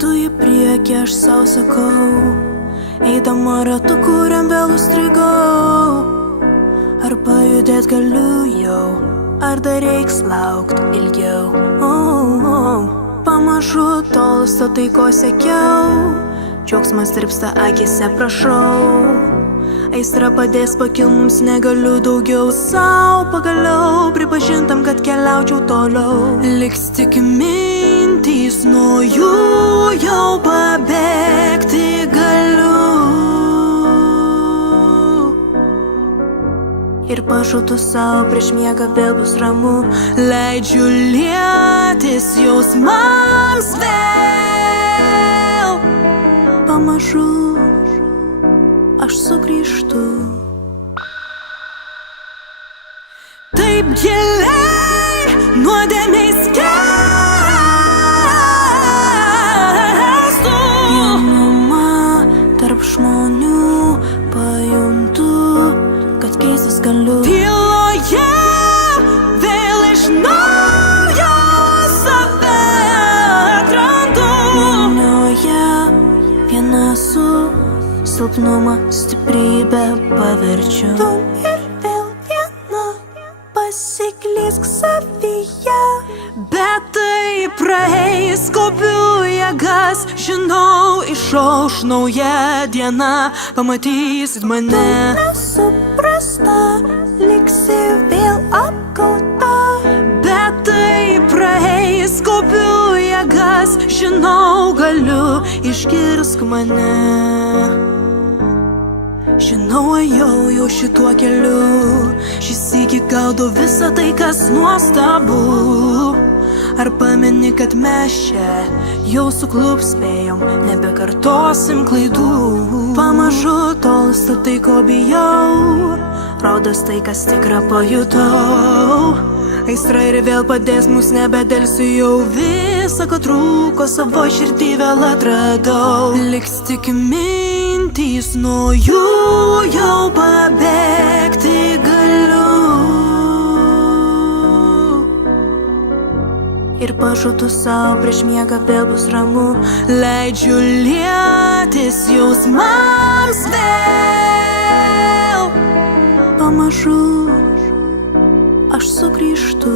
tu į priekį, aš sau sakau, eidama ratu, kuriam vėl užstrigau. Ar pajudėt galiu jau, ar dar reiks laukt ilgiau. Pamažu tolsta tai, ko siekiau, džiaugsmas tirpsta akise, prašau. Aistra padės pakil, mums negaliu daugiau sau pagaliau pripažintam, kad keliaučiau toliau. Liks tik mintys, nuo jų jau pabėgti galiu. Ir pažadu savo prieš miegą vėl bus ramu. Leidžiu lietis jausmams vėl. Pamažu aš sugrįžtu. Taip giliai nuodėmei skęstu. Vienuma tarp žmonių pajuntu, kad keistis galiu. Tyloje vėl iš naujo save atrandu. Minioje viena su silpnumą stiprybę paverčiu. Tu ir vėl viena pasiklysk savyje. Bet tai praeis, kaupiu jėgas, žinau, išauš nauja diena, pamatysit mane. Tu nesuprasta, liksi vėl apgauta. Bet tai praeis, kaupiu jėgas, žinau, galiu, išgirsk mane. Žinau, jau šituo keliu, šis iki gaudau visą tai, kas nuostabu. Ar pameni, kad mes čia jau suklub spėjom, nebekartosim klaidų. Pamažu tolsta tai, ko bijau, rodos tai, kas tikra pajutau. Aistra ir vėl padės, mus nebedelsiu jau, visa, ko trūko, savo širdį vėl atradau. Liks tik mintys, nuo jų jau pabėgti galiu. Ir pažadu savo prieš miegą vėl bus ramu. Leidžiu lietis jausmams vėl. Pamažu aš sugrįžtu.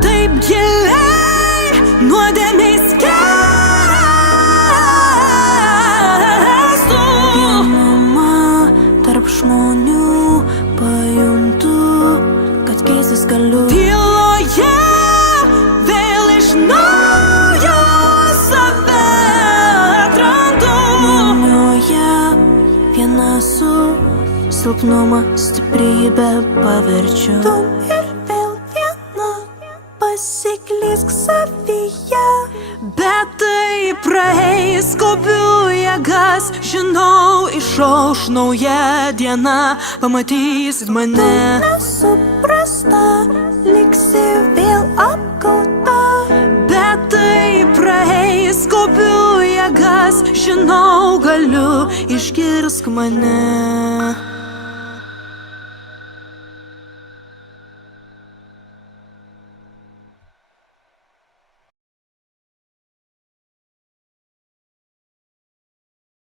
Taip giliai nuodėmei skęstu. Vienuma tarp žmonių pajuntu, kad keistis galiu. Tyloje vėl iš naujo save atrandu. Minioje viena su silpnumą stiprybę paverčiu. Tu ir vėl viena pasiklysk savyje. Bet tai praeis, kaupiu jėgas, žinau, išauš nauja diena, pamatysit mane. Tu nesuprasta, liksi vėl apgauta. Bet tai praeis, kaupiu jėgas, žinau, galiu, išgirsk mane.